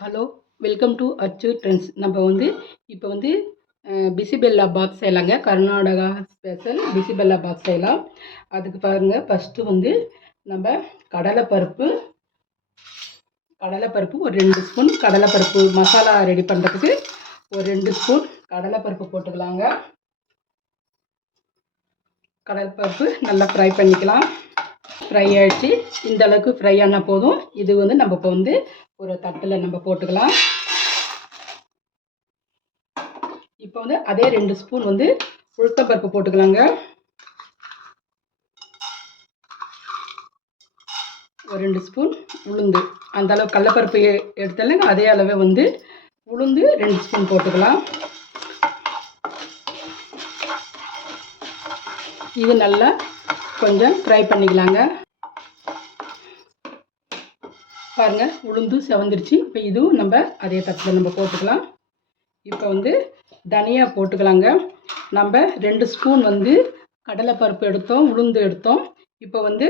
Hello, welcome to அச்சு trends. நம்ம வந்து இப்போ வந்து பிசிபெல்லா பாத் செய்யலாங்க. கர்நாடகா ஸ்பெஷல் பிசிபெல்லா பாத் செய்யலாம். அதுக்கு பாருங்கள், ஃபஸ்ட்டு வந்து நம்ம கடலைப்பருப்பு ஒரு 2 ஸ்பூன் கடலைப்பருப்பு மசாலா ரெடி பண்ணுறதுக்கு ஒரு 2 ஸ்பூன் கடலைப்பருப்பு போட்டுக்கலாங்க. கடலைப்பருப்பு நல்லா ஃப்ரை பண்ணிக்கலாம். ஃப்ரை ஆகிடுச்சு. இந்த அளவுக்கு ஃப்ரை ஆனால் போதும். இது வந்து நம்ம இப்போ வந்து ஒரு தட்டில் நம்ம போட்டுக்கலாம். இப்போ வந்து அதே 2 ஸ்பூன் வந்து உளுத்தம்பருப்பு போட்டுக்கலாங்க. ஒரு 2 ஸ்பூன் உளுந்து, அந்த அளவு கடலைப்பருப்பு எடுத்தாலும் அதே அளவே வந்து உளுந்து 2 ஸ்பூன் போட்டுக்கலாம். இது நல்லா கொஞ்சம் ஃப்ரை பண்ணிக்கலாங்க. பாருங்கள், உளுந்து செவந்துருச்சு. இப்போ இதுவும் நம்ம அதே தட்டில் நம்ம போட்டுக்கலாம். இப்போ வந்து தனியா போட்டுக்கலாங்க. நம்ம 2 ஸ்பூன் வந்து கடலைப்பருப்பு எடுத்தோம், உளுந்து எடுத்தோம். இப்போ வந்து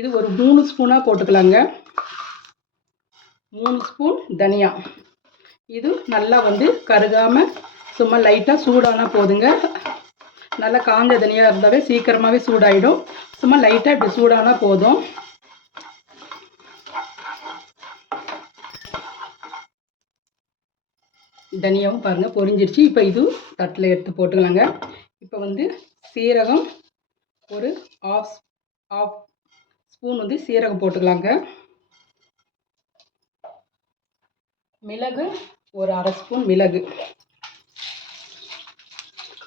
இது ஒரு 3 ஸ்பூனாக போட்டுக்கலாங்க. 3 ஸ்பூன் தனியா. இது நல்லா வந்து கருகாமல் சும்மா லைட்டாக சூடானா போதுங்க. நல்லா காஞ்ச தனியாக இருந்தாவே சீக்கிரமாகவே சூடாயிடும். சும்மா லைட்டாக இப்படி சூடானா போதும். தனியாவும் பாருங்கள் பொரிஞ்சிருச்சு. இப்போ இது தட்டில் எடுத்து போட்டுக்கலாங்க. இப்போ வந்து சீரகம் ஒரு ஆஃப் ஸ்பூன் வந்து சீரகம் போட்டுக்கலாங்க. மிளகு ஒரு அரை ஸ்பூன் மிளகு,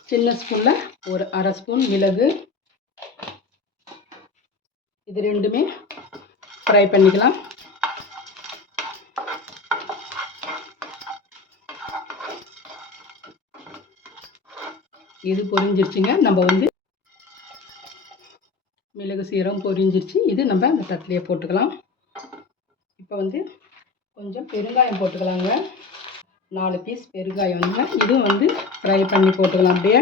சின்ன ஸ்பூனில் ஒரு அரை ஸ்பூன் மிளகு. இது ரெண்டுமே ஃப்ரை பண்ணிக்கலாம். இது பொரிஞ்சிருச்சுங்க. நம்ம வந்து மிளகு சீரகம் பொரிஞ்சிருச்சு. இது நம்ம அந்த தட்டிலேயே போட்டுக்கலாம். இப்போ வந்து கொஞ்சம் பெருங்காயம் போட்டுக்கலாங்க. 4 பீஸ் பெருங்காயம் வந்து இதுவும் வந்து ஃப்ரை பண்ணி போட்டுக்கலாம். அப்படியே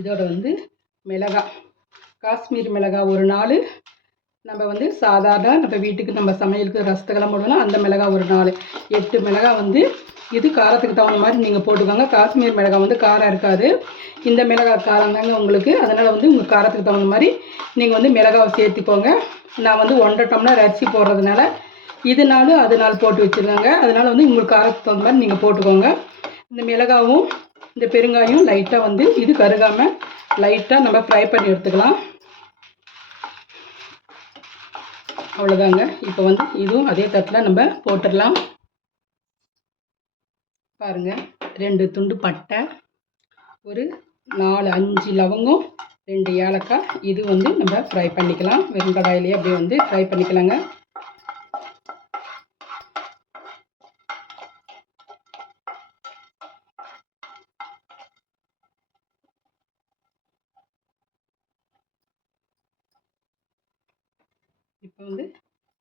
இதோட வந்து மிளகாய், காஷ்மீர் மிளகாய் ஒரு 4, நம்ம வந்து சாதாரண நம்ம வீட்டுக்கு நம்ம சமையலுக்கு ரசத்துக்கெல்லாம் போடலாம் அந்த மிளகாய் ஒரு 4, 8 மிளகாய் வந்து இது காரத்துக்கு தகுந்த மாதிரி நீங்கள் போட்டுக்கோங்க. காஷ்மீர் மிளகாய் வந்து காரம் இருக்காது. இந்த மிளகாய் காரம் தாங்க உங்களுக்கு. அதனால் வந்து உங்கள் காரத்துக்கு தகுந்த மாதிரி நீங்கள் வந்து மிளகாவை சேர்த்துக்கோங்க. நான் வந்து 1.5 டம்ளர் அரிசி போடுறதுனால இது 4 அது 4 போட்டு வச்சுருக்காங்க. அதனால் வந்து உங்களுக்கு காரத்துக்கு தகுந்த மாதிரி நீங்கள் போட்டுக்கோங்க. இந்த மிளகாவும் இந்த பெருங்காயும் லைட்டாக வந்து இது கருகாமல் லைட்டாக நம்ம ஃப்ரை பண்ணி எடுத்துக்கலாம். அவ்வளோதாங்க. இப்போ வந்து இதுவும் அதே தட்டில் நம்ம போட்டுடலாம். பாருங்கள், 2 துண்டு பட்டை, ஒரு 4-5 லவங்கம், 2 ஏலக்காய். இது வந்து நம்ம ஃப்ரை பண்ணிக்கலாம். வெறும் கடாயிலேயே அப்படியே வந்து ஃப்ரை பண்ணிக்கலாங்க. இப்போ வந்து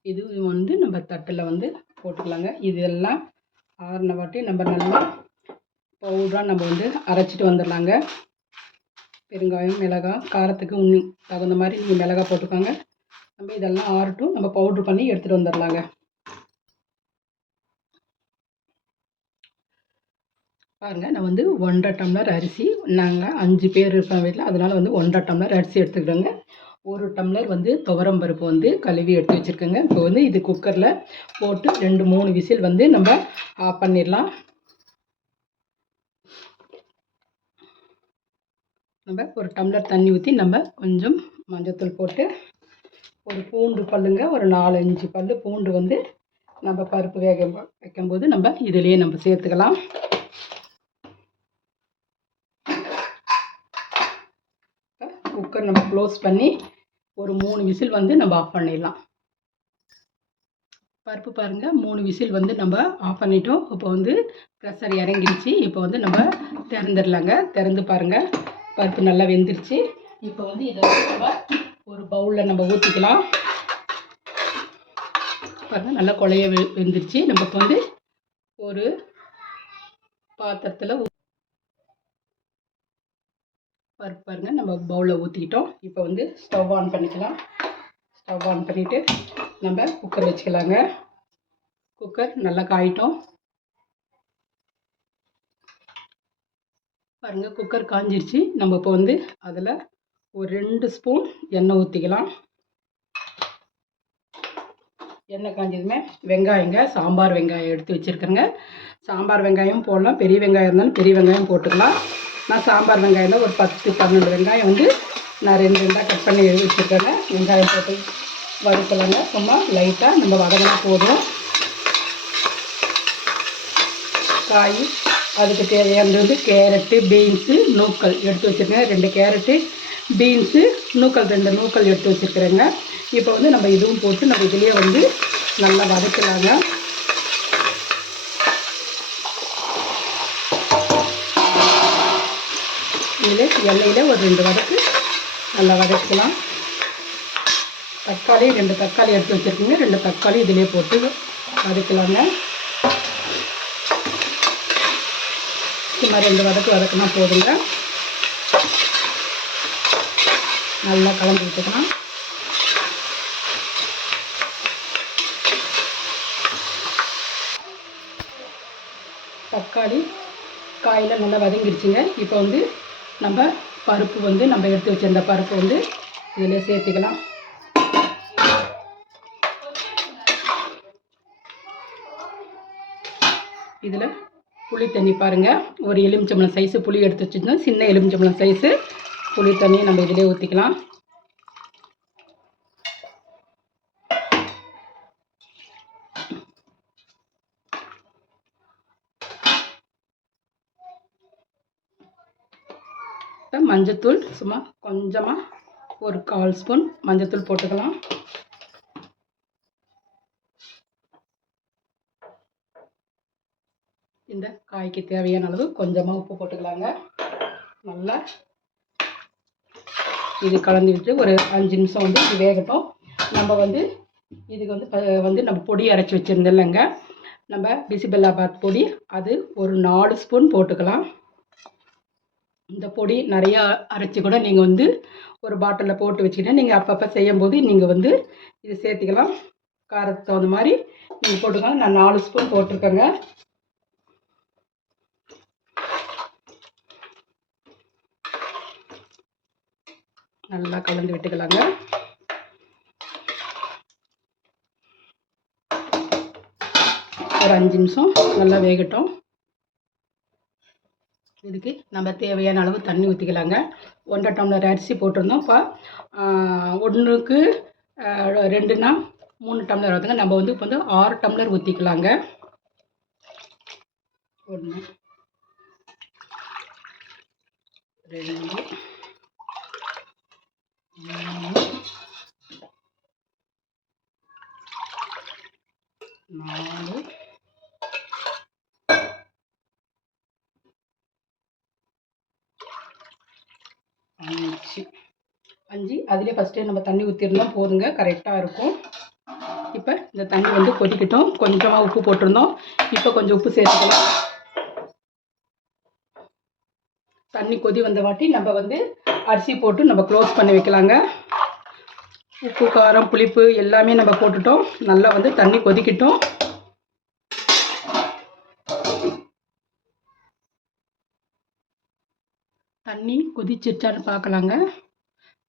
இது வந்து நம்ம தட்டில் வந்து போட்டுக்கலாங்க. இதெல்லாம் ஆறின வாட்டி நம்ம நல்லா பவுடராக நம்ம வந்து அரைச்சிட்டு வந்துடலாங்க. பெருங்காயம், மிளகாய் காரத்துக்கு தகுந்த மாதிரி நீங்கள் மிளகாய் போட்டுக்கோங்க. நம்ம இதெல்லாம் ஆறட்டும், நம்ம பவுட்ரு பண்ணி எடுத்துகிட்டு வந்துடலாங்க. பாருங்கள், நான் வந்து 1.5 டம்ளர் அரிசி, நாங்கள் 5 பேர் இருப்போம் வீட்டில், அதனால் வந்து 1.5 டம்ளர் அரிசி எடுத்துக்கிறோங்க. 1 டம்ளர் வந்து துவரம் பருப்பு வந்து கழுவி எடுத்து வச்சுருக்கேங்க. இப்போ வந்து இது குக்கரில் போட்டு 2-3 விசில் வந்து நம்ம ஆஃப் பண்ணிடலாம். நம்ம ஒரு டம்ளர் தண்ணி ஊற்றி நம்ம கொஞ்சம் மஞ்சத்தூள் போட்டு ஒரு பூண்டு பல்லுங்க, ஒரு 4-5 பல்லு பூண்டு வந்து நம்ம பருப்பு வைக்கும்போது நம்ம இதிலேயே நம்ம சேர்த்துக்கலாம். குக்கர் நம்ம க்ளோஸ் பண்ணி ஒரு 3 விசில் வந்து நம்ம ஆஃப் பண்ணிடலாம். பருப்பு பாருங்கள், 3 விசில் வந்து நம்ம ஆஃப் பண்ணிட்டோம். இப்போ வந்து ப்ரெஷர் இறங்கிடுச்சு. இப்போ வந்து நம்ம திறந்துடலாங்க. திறந்து பாருங்கள், பருப்பு நல்லா வெந்துருச்சு. இப்போ வந்து இதை நம்ம ஒரு பவுலில் நம்ம ஊற்றிக்கலாம். பாருங்கள், நல்லா குழைய வெந்துருச்சு. நம்ம இப்போ வந்து ஒரு பாத்திரத்தில் பருப்பு பாருங்கள் நம்ம பவுலில் ஊற்றிக்கிட்டோம். இப்போ வந்து ஸ்டவ் ஆன் பண்ணிக்கலாம். ஸ்டவ் ஆன் பண்ணிவிட்டு நம்ம குக்கர் வச்சுக்கலாங்க. குக்கர் நல்லா காயிட்டோம். பாருங்கள் குக்கர் காஞ்சிருச்சு. நம்ம இப்போ வந்து அதில் ஒரு 2 ஸ்பூன் எண்ணெய் ஊற்றிக்கலாம். எண்ணெய் காஞ்சதுமே வெங்காயங்க, சாம்பார் வெங்காயம் எடுத்து வச்சுருக்கேங்க. சாம்பார் வெங்காயம் போடலாம், பெரிய வெங்காயம் இருந்தாலும் பெரிய வெங்காயம் போட்டுக்கலாம். நான் சாம்பார் வெங்காயம் தான் ஒரு 10-12 வெங்காயம் வந்து நான் 2 கட் பண்ணி வச்சுருக்கேங்க. வெங்காயம் போட்டு வதக்கலாங்க. சும்மா லைட்டாக நம்ம வதங்கினா போதும். காய் அதுக்கு தேவையானது வந்து கேரட்டு, பீன்ஸு, நூக்கல் எடுத்து வச்சுருக்கேன். 2 கேரட்டு, பீன்ஸு, நூக்கல் 2 நூக்கல் எடுத்து வச்சுருக்குறேங்க. இப்போ வந்து நம்ம இதுவும் போட்டு நம்ம இதுலேயே வந்து நல்லா வதக்கலாங்க. இதில் எண்ணெயில் ஒரு 2 வதக்கு நல்லா வதக்கலாம். தக்காளி 2 தக்காளி எடுத்து வச்சுருக்கீங்க. 2 தக்காளி இதிலே போட்டு வதக்கலாங்க. சும்மா 2 வதக்கு வதக்கினா போதுங்க. நல்லா கலந்து விட்டுக்கலாம். தக்காளி காயில் நல்லா வதங்கிடுச்சுங்க. இப்போ வந்து நம்ம பருப்பு வந்து நம்ம எடுத்து வச்சிருந்த பருப்பு வந்து இதில் சேர்த்துக்கலாம். இதில் புளி தண்ணி பாருங்கள், ஒரு எலுமிச்சம்பழம் சைஸு புளி எடுத்து வச்சுருந்தோம். சின்ன எலுமிச்சம்பழம் சைஸு புளி தண்ணி நம்ம இதிலே ஊற்றிக்கலாம். மஞ்சத்தூள் சும்மா கொஞ்சமாக ஒரு 1/4 ஸ்பூன் மஞ்சத்தூள் போட்டுக்கலாம். இந்த காய்க்கு தேவையான அளவு கொஞ்சமாக உப்பு போட்டுக்கலாங்க. நல்லா இது கலந்து விட்டு ஒரு 5 நிமிஷம் வந்து இது வேகட்டும். நம்ம வந்து இதுக்கு வந்து நம்ம பொடி அரைச்சி வச்சுருந்தோம்லங்க, நம்ம பிசிபெல்லாபாத் பொடி, அது ஒரு 4 ஸ்பூன் போட்டுக்கலாம். இந்த பொடி நிறையா அரைச்சி கூட நீங்கள் வந்து ஒரு பாட்டிலில் போட்டு வச்சுக்கிட்டா நீங்கள் அப்பப்போ செய்யும்போது நீங்கள் வந்து இது சேர்த்துக்கலாம். காரத்துக்கு தகுந்த மாதிரி நீங்கள் போட்டுக்கலாம். நான் 4 ஸ்பூன் போட்டிருக்கேங்க. நல்லா கலந்து விட்டுக்கலாங்க. ஒரு 5 நிமிஷம் நல்லா வேகட்டும். இதுக்கு நம்ம தேவையான அளவு தண்ணி ஊற்றிக்கலாங்க. 1.5 டம்ளர் அரிசி போட்டிருந்தோம். இப்போ 1க்கு 2னா 3 டம்ளர் வருதுங்க. நம்ம வந்து இப்போ வந்து 6 டம்ளர் ஊற்றிக்கலாங்க. 1 2 3 4 5 அதிலே ஃபஸ்ட்டே நம்ம தண்ணி ஊற்றிருந்தோம் போதுங்க, கரெக்டாக இருக்கும். இப்போ இந்த தண்ணி வந்து கொதிக்கட்டும். கொஞ்சமாக உப்பு போட்டிருந்தோம், இப்போ கொஞ்சம் உப்பு சேர்த்துக்கலாம். தண்ணி கொதி வந்த வாட்டி நம்ம வந்து அரிசி போட்டு நம்ம க்ளோஸ் பண்ணி வைக்கலாங்க. உப்பு, காரம், புளிப்பு எல்லாமே நம்ம போட்டுட்டோம். நல்லா வந்து தண்ணி கொதிக்கட்டும். தண்ணி கொதிச்சிருச்சான்னு பார்க்கலாங்க.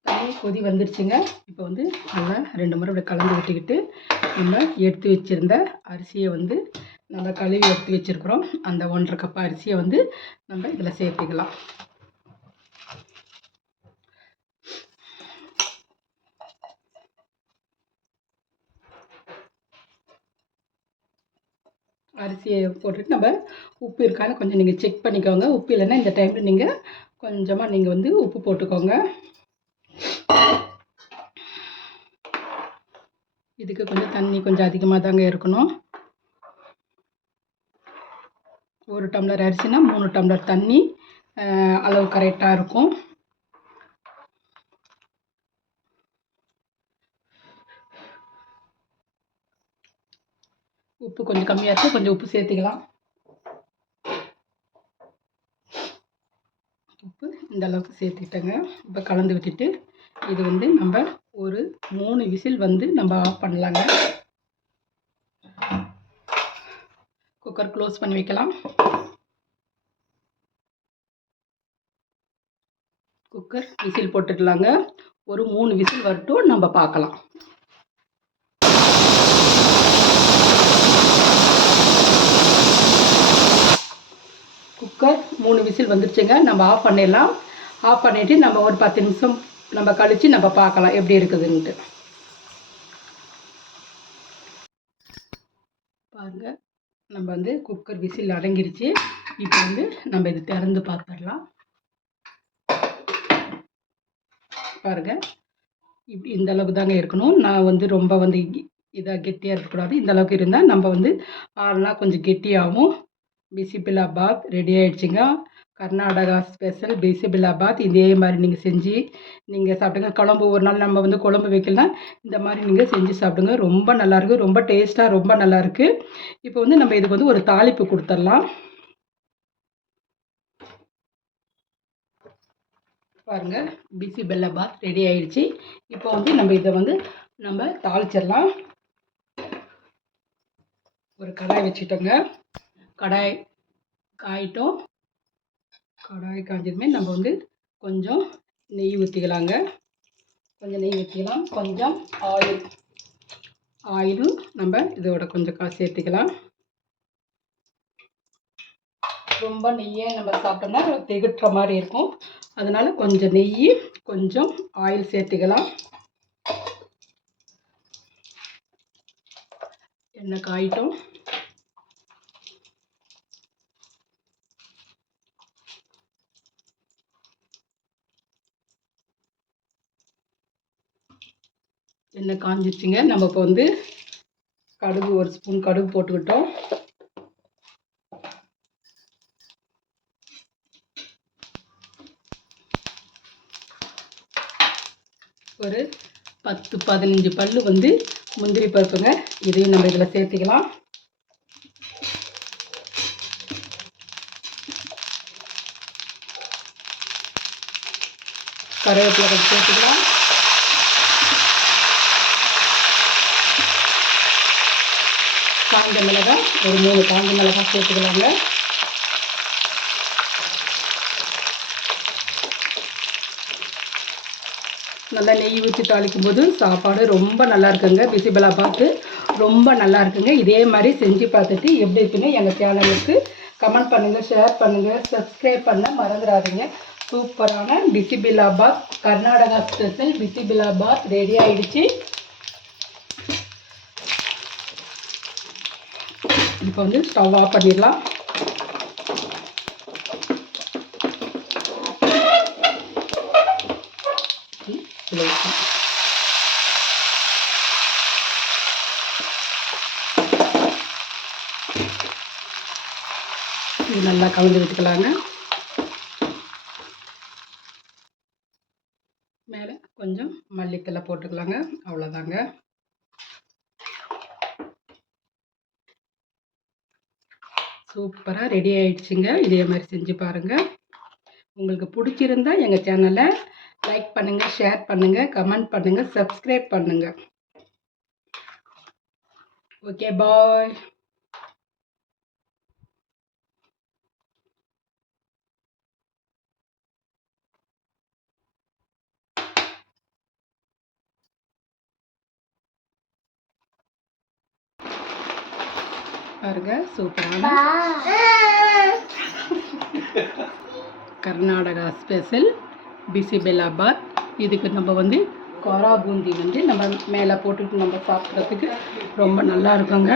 தண்ணி கொதி வந்துருச்சுங்க. இப்போ வந்து நல்லா 2 முறை இப்படி கலந்து விட்டுக்கிட்டு நம்ம எடுத்து வச்சுருந்த அரிசியை வந்து நம்ம கழுவி எடுத்து வச்சுருக்குறோம். அந்த 1.5 கப் அரிசியை வந்து நம்ம இதில் சேர்த்துக்கலாம். அரிசியை போட்டுட்டு நம்ம உப்பு இருக்கான்னு கொஞ்சம் நீங்கள் செக் பண்ணிக்கோங்க. உப்பு இல்லைன்னா இந்த டைமில் நீங்கள் கொஞ்சமாக நீங்கள் வந்து உப்பு போட்டுக்கோங்க. இதுக்கு கொஞ்சம் தண்ணி கொஞ்சம் அதிகமாக தாங்க இருக்கணும். 1 டம்ளர் அரிசினா 3 டம்ளர் தண்ணி அளவு கரெக்டாக இருக்கும். உப்பு கொஞ்சம் கம்மியாக இருக்கும், கொஞ்சம் உப்பு சேர்த்துக்கலாம். உப்பு இந்த அளவுக்கு சேர்த்துக்கிட்டேங்க. இப்போ கலந்து விட்டுட்டு இது வந்து நம்ம ஒரு 3 விசில் வந்து நம்ம ஆஃப் பண்ணலாங்க. குக்கர் க்ளோஸ் பண்ணி வைக்கலாம். குக்கர் விசில் போட்டுக்கலாங்க. ஒரு 3 விசில் வரட்டும், நம்ம பார்க்கலாம். குக்கர் 3 விசில் வந்துருச்சுங்க. நம்ம ஆஃப் பண்ணிடலாம். ஆஃப் பண்ணிவிட்டு நம்ம ஒரு 10 நிமிஷம் நம்ம கழித்து நம்ம பார்க்கலாம் எப்படி இருக்குதுன்ட்டு. பாருங்கள், நம்ம வந்து குக்கர் விசில் அடங்கிருச்சு. இப்போ வந்து நம்ம இது திறந்து பார்த்துடலாம். பாருங்கள், இப்படி இந்த அளவுக்கு தாங்க இருக்கணும். நான் வந்து ரொம்ப வந்து இதாக கெட்டியாக இருக்கக்கூடாது. இந்த அளவுக்கு இருந்தால் நம்ம வந்து ஆறுனா கொஞ்சம் கெட்டியாகவும். பிசிபிலாபாத் ரெடி ஆகிடுச்சிங்க. கர்நாடகா ஸ்பெஷல் பிசிபிலாபாத். இதே மாதிரி நீங்கள் செஞ்சு நீங்கள் சாப்பிடுங்க. குழம்பு ஒரு நாள் நம்ம வந்து குழம்பு வைக்கலாம், இந்த மாதிரி நீங்கள் செஞ்சு சாப்பிடுங்க. ரொம்ப நல்லாயிருக்கு, ரொம்ப டேஸ்ட்டாக, ரொம்ப நல்லாயிருக்கு. இப்போ வந்து நம்ம இதுக்கு வந்து ஒரு தாளிப்பு கொடுத்துடலாம். பாருங்கள், பிசிபிலாபாத் ரெடி ஆகிடுச்சி. இப்போ வந்து நம்ம இதை வந்து நம்ம தாளிச்சிடலாம். ஒரு கடாய் வச்சுட்டோங்க. கடாய் காயிட்டோம். கடாய் காய்ஞ்சதுமே நம்ம வந்து கொஞ்சம் நெய் ஊற்றிக்கலாங்க. கொஞ்சம் நெய் ஊற்றிக்கலாம். கொஞ்சம் ஆயிலும் நம்ம இதோட கொஞ்சம் சேர்த்துக்கலாம். ரொம்ப நெய்யே நம்ம சாப்பிட்டோம்னா திகட்டுற மாதிரி இருக்கும். அதனால் கொஞ்சம் நெய், கொஞ்சம் ஆயில் சேர்த்துக்கலாம். எண்ணெய் காயிட்டோம். எண்ணெய் காஞ்சிச்சுங்க. நம்ம இப்போ வந்து கடுகு, ஒரு ஸ்பூன் கடுகு போட்டுக்கிட்டோம். ஒரு 10-15 பல்லு வந்து முந்திரி பருப்புங்க. இதையும் நம்ம இதில் சேர்த்துக்கலாம். கருவேப்பிலை கொஞ்சம் சேர்த்துக்கலாம். காஞ்ச மிளகாய் ஒரு 3 காஞ்ச மிளகாய் சேர்த்துக்கலாங்க. நல்லா நெய் ஊற்றி தாளிக்கும் போது சாப்பாடு ரொம்ப நல்லா இருக்குங்க. பிசிபிலாபாத் ரொம்ப நல்லா இருக்குங்க. இதே மாதிரி செஞ்சு பார்த்துட்டு எப்படி இருக்குன்னு எங்கள் சேனலுக்கு கமெண்ட் பண்ணுங்கள், ஷேர் பண்ணுங்கள், சப்ஸ்கிரைப் பண்ண மறந்துடாதீங்க. சூப்பரான பிசிபிலாபாத், கர்நாடகா ஸ்பெஷல் பிசிபிலாபாத் ரெடி ஆகிடுச்சு. இப்போ வந்து ஸ்டவ் ஆஃப் பண்ணிடலாம். இது நல்லா கலந்து விட்டுக்கலாங்க. மேலே கொஞ்சம் மல்லித்தலை போட்டுக்கலாங்க. அவ்வளோதாங்க. சூப்பராக ரெடி ஆகிடுச்சிங்க. இதே மாதிரி செஞ்சு பாருங்கள். உங்களுக்கு பிடிச்சிருந்தா எங்கள் சேனலை லைக் பண்ணுங்கள், ஷேர் பண்ணுங்கள், கமெண்ட் பண்ணுங்கள், சப்ஸ்கிரைப் பண்ணுங்கள். ஓகே, பாய். பாருங்க, சூப்பரான கர்நாடகா ஸ்பெஷல் பிசிபிலாபாத். இதுக்கு நம்ம வந்து காரா பூந்தி வந்து நம்ம மேலே போட்டுட்டு நம்ம சாப்பிட்றதுக்கு ரொம்ப நல்லா இருக்குங்க.